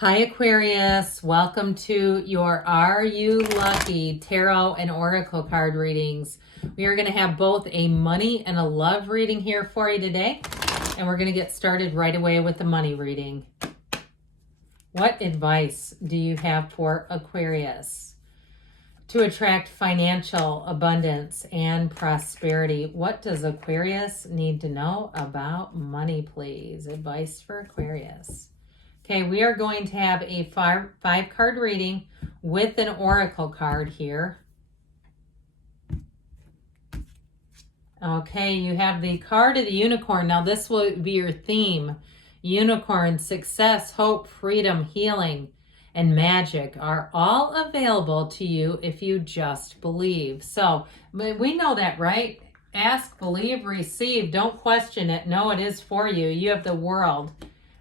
Hi Aquarius, welcome to your Are You Lucky Tarot and Oracle card readings. We are going to have both a money and a love reading here for you today, and we're going to get started right away with the money reading. What advice do you have for Aquarius to attract financial abundance and prosperity? What does Aquarius need to know about money, please? Advice for Aquarius. Okay, we are going to have a five card reading with an oracle card here. Okay, you have the card of the unicorn. Now this will be your theme. Unicorn, success, hope, freedom, healing, and magic are all available to you if you just believe. So we know that, right? Ask, believe, receive. Don't question it. No, it is for you. You have the world.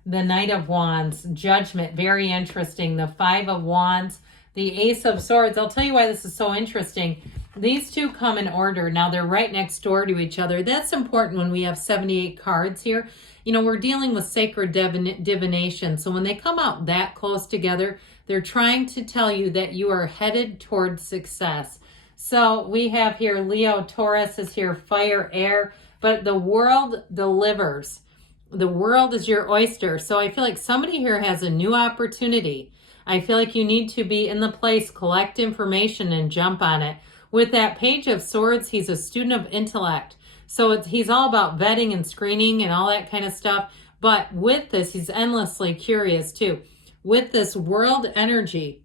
The Knight of Wands, Judgment, very interesting. The Five of Wands, the Ace of Swords. I'll tell you why this is so interesting. These two come in order. Now they're right next door to each other. That's important when we have 78 cards here. You know, we're dealing with sacred divination. So when they come out that close together, they're trying to tell you that you are headed towards success. So we have here Leo, Taurus is here, fire, air, but the world delivers. The world is your oyster. So I feel like somebody here has a new opportunity. I feel like you need to be in the place, collect information, and jump on it. With that Page of Swords, he's a student of intellect. So he's all about vetting and screening and all that kind of stuff. But with this, he's endlessly curious too. With this world energy,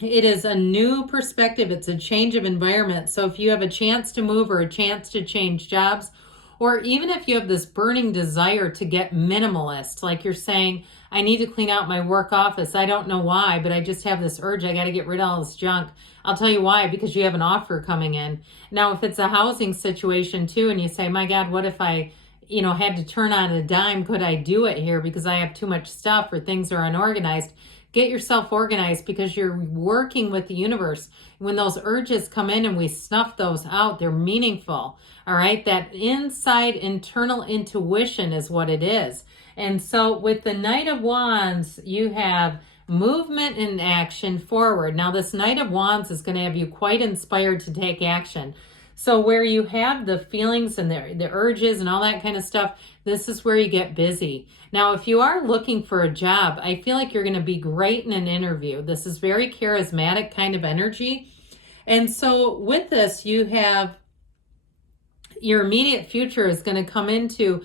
it is a new perspective. It's a change of environment. So if you have a chance to move or a chance to change jobs, or even if you have this burning desire to get minimalist, like you're saying, I need to clean out my work office. I don't know why, but I just have this urge. I got to get rid of all this junk. I'll tell you why, because you have an offer coming in. Now, if it's a housing situation too, and you say, my God, what if I, had to turn on a dime? Could I do it here because I have too much stuff or things are unorganized? Get yourself organized because you're working with the universe. When those urges come in and we snuff those out, they're meaningful. All right. That inside internal intuition is what it is. And so with the Knight of Wands, you have movement and action forward. Now this Knight of Wands is going to have you quite inspired to take action. So where you have the feelings and the urges and all that kind of stuff, this is where you get busy. Now, if you are looking for a job, I feel like you're going to be great in an interview. This is very charismatic kind of energy. And so with this, you have your immediate future is going to come into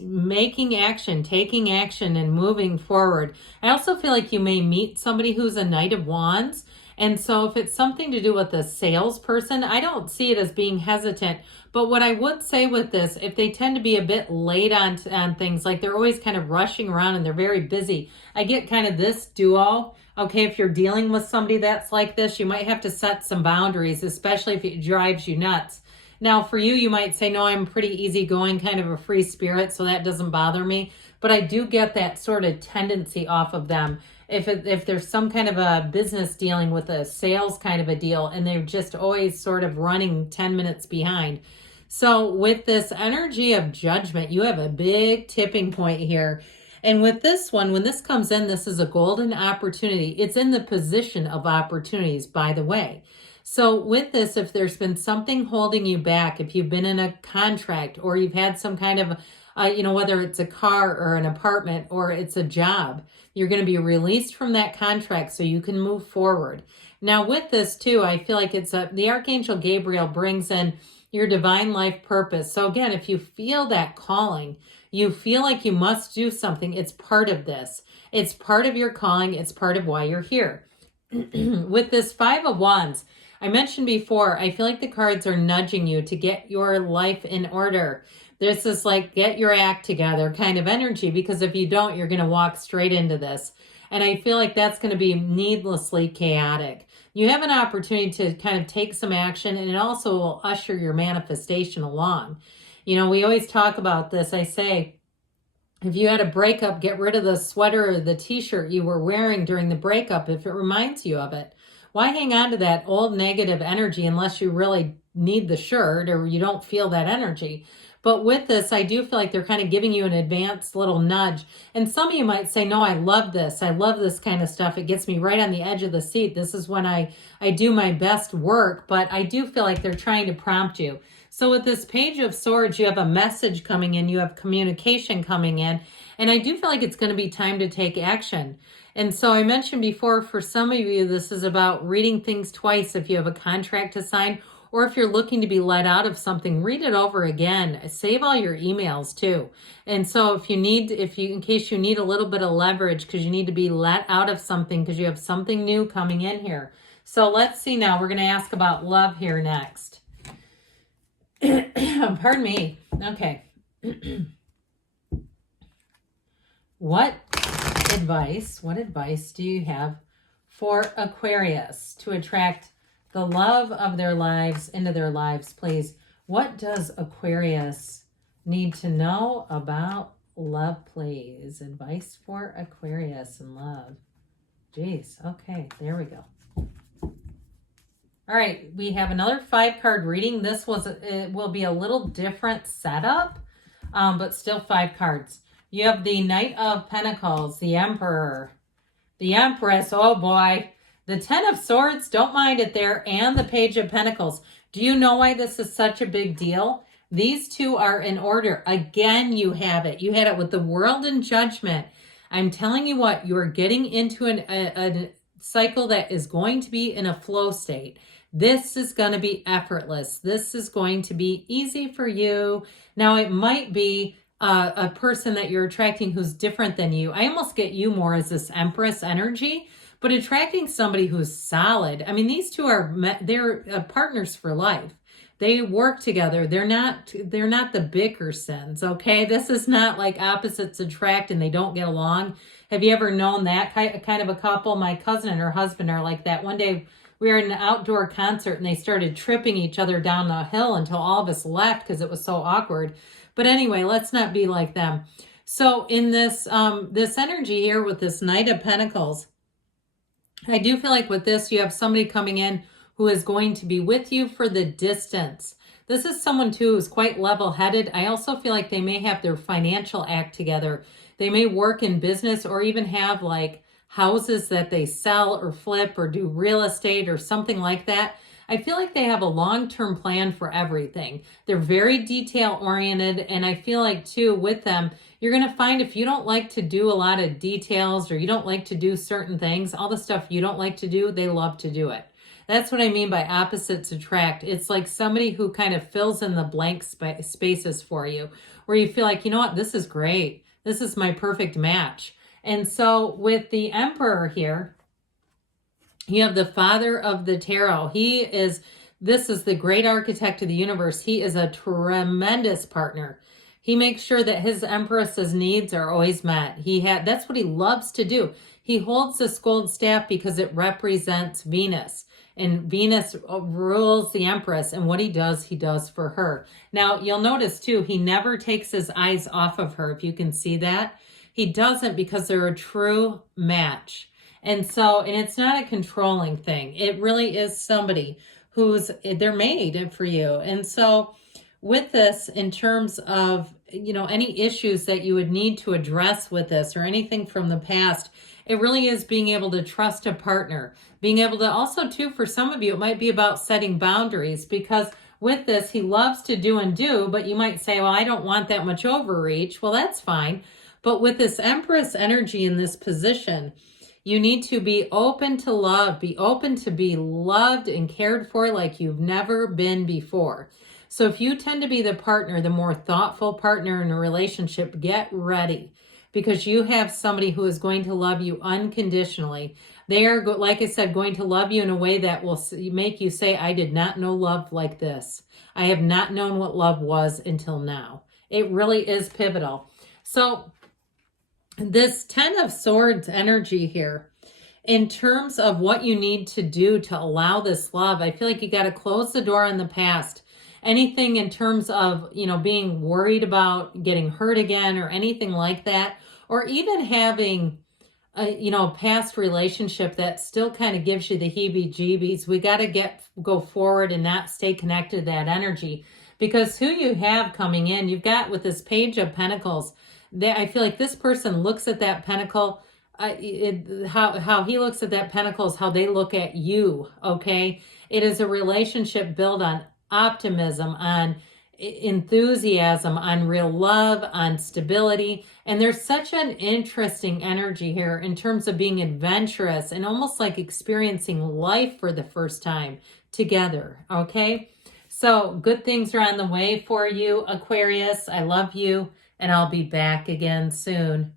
making action, taking action, and moving forward. I also feel like you may meet somebody who's a Knight of Wands. And so if it's something to do with a salesperson, I don't see it as being hesitant. But what I would say with this, if they tend to be a bit late on things, like they're always kind of rushing around and they're very busy, I get kind of this duo. Okay, if you're dealing with somebody that's like this, you might have to set some boundaries, especially if it drives you nuts. Now, for you, you might say, no, I'm pretty easygoing, kind of a free spirit, so that doesn't bother me. But I do get that sort of tendency off of them. If there's some kind of a business dealing with a sales kind of a deal, and they're just always sort of running 10 minutes behind. So with this energy of judgment, you have a big tipping point here. And with this one, when this comes in, this is a golden opportunity. It's in the position of opportunities, by the way. So with this, if there's been something holding you back, if you've been in a contract or you've had some kind of, whether it's a car or an apartment or it's a job, you're going to be released from that contract so you can move forward. Now with this too, I feel like the Archangel Gabriel brings in your divine life purpose. So again, if you feel that calling, you feel like you must do something, it's part of this. It's part of your calling. It's part of why you're here. With this Five of Wands, I mentioned before, I feel like the cards are nudging you to get your life in order. There's this like get your act together kind of energy, because if you don't, you're going to walk straight into this. And I feel like that's going to be needlessly chaotic. You have an opportunity to kind of take some action, and it also will usher your manifestation along. We always talk about this. I say, if you had a breakup, get rid of the sweater or the t-shirt you were wearing during the breakup if it reminds you of it. Why hang on to that old negative energy unless you really need the shirt or you don't feel that energy? But with this, I do feel like they're kind of giving you an advanced little nudge. And some of you might say, no, I love this. I love this kind of stuff. It gets me right on the edge of the seat. This is when I do my best work. But I do feel like they're trying to prompt you. So with this Page of Swords, you have a message coming in. You have communication coming in. And I do feel like it's going to be time to take action. And so I mentioned before, for some of you, this is about reading things twice if you have a contract to sign, or if you're looking to be let out of something, read it over again. Save all your emails too. And so in case you need a little bit of leverage because you need to be let out of something because you have something new coming in here. So let's see now. We're going to ask about love here next. Pardon me. Okay. What advice do you have for Aquarius to attract the love of their lives into their lives, please? What does Aquarius need to know about love, please? Advice for Aquarius and love. Jeez. Okay, there we go. All right, we have another 5-card reading. It will be a little different setup, but still 5 cards. You have the Knight of Pentacles, the Emperor, the Empress, oh boy, the 10 of Swords, don't mind it there, and the Page of Pentacles. Do you know why this is such a big deal? These two are in order. Again, you have it. You had it with the World and Judgment. I'm telling you what, you are getting into a cycle that is going to be in a flow state. This is going to be effortless. This is going to be easy for you. Now, it might be a person that you're attracting who's different than you. I almost get you more as this Empress energy, but attracting somebody who's solid. I mean, these two they're partners for life. They work together. They're not the Bickersons, okay? This is not like opposites attract and they don't get along. Have you ever known that kind of a couple? My cousin and her husband are like that. One day we were at an outdoor concert and they started tripping each other down the hill until all of us left because it was so awkward. But anyway, let's not be like them. So in this energy here with this Knight of Pentacles, I do feel like with this, you have somebody coming in who is going to be with you for the distance. This is someone too who's quite level-headed. I also feel like they may have their financial act together. They may work in business or even have like houses that they sell or flip or do real estate or something like that. I feel like they have a long-term plan for everything. They're very detail-oriented, and I feel like, too, with them, you're going to find if you don't like to do a lot of details or you don't like to do certain things, all the stuff you don't like to do, they love to do it. That's what I mean by opposites attract. It's like somebody who kind of fills in the blank spaces for you, where you feel like, you know what, this is great. This is my perfect match. And so with the Emperor here, you have the Father of the Tarot. This is the great architect of the universe. He is a tremendous partner. He makes sure that his Empress's needs are always met. That's what he loves to do. He holds this gold staff because it represents Venus. And Venus rules the Empress. And what he does for her. Now, you'll notice too, he never takes his eyes off of her, if you can see that. He doesn't, because they're a true match. And it's not a controlling thing. It really is somebody they're made for you. And so with this, in terms of, any issues that you would need to address with this or anything from the past, it really is being able to trust a partner. Being able to also, too, for some of you, it might be about setting boundaries, because with this, he loves to do, but you might say, well, I don't want that much overreach. Well, that's fine. But with this Empress energy in this position, you need to be open to love, be open to be loved and cared for like you've never been before. So if you tend to be the partner, the more thoughtful partner in a relationship, get ready, because you have somebody who is going to love you unconditionally. They are, like I said, going to love you in a way that will make you say, I did not know love like this. I have not known what love was until now. It really is pivotal. So this 10 of Swords energy here, in terms of what you need to do to allow this love, I feel like you got to close the door on the past. Anything in terms of, being worried about getting hurt again or anything like that, or even having a past relationship that still kind of gives you the heebie-jeebies. We got to go forward and not stay connected to that energy, Because who you have coming in, you've got with this Page of Pentacles, I feel like this person looks at that pentacle, how he looks at that pentacle is how they look at you, okay? It is a relationship built on optimism, on enthusiasm, on real love, on stability. And there's such an interesting energy here in terms of being adventurous and almost like experiencing life for the first time together, okay? So good things are on the way for you, Aquarius. I love you, and I'll be back again soon.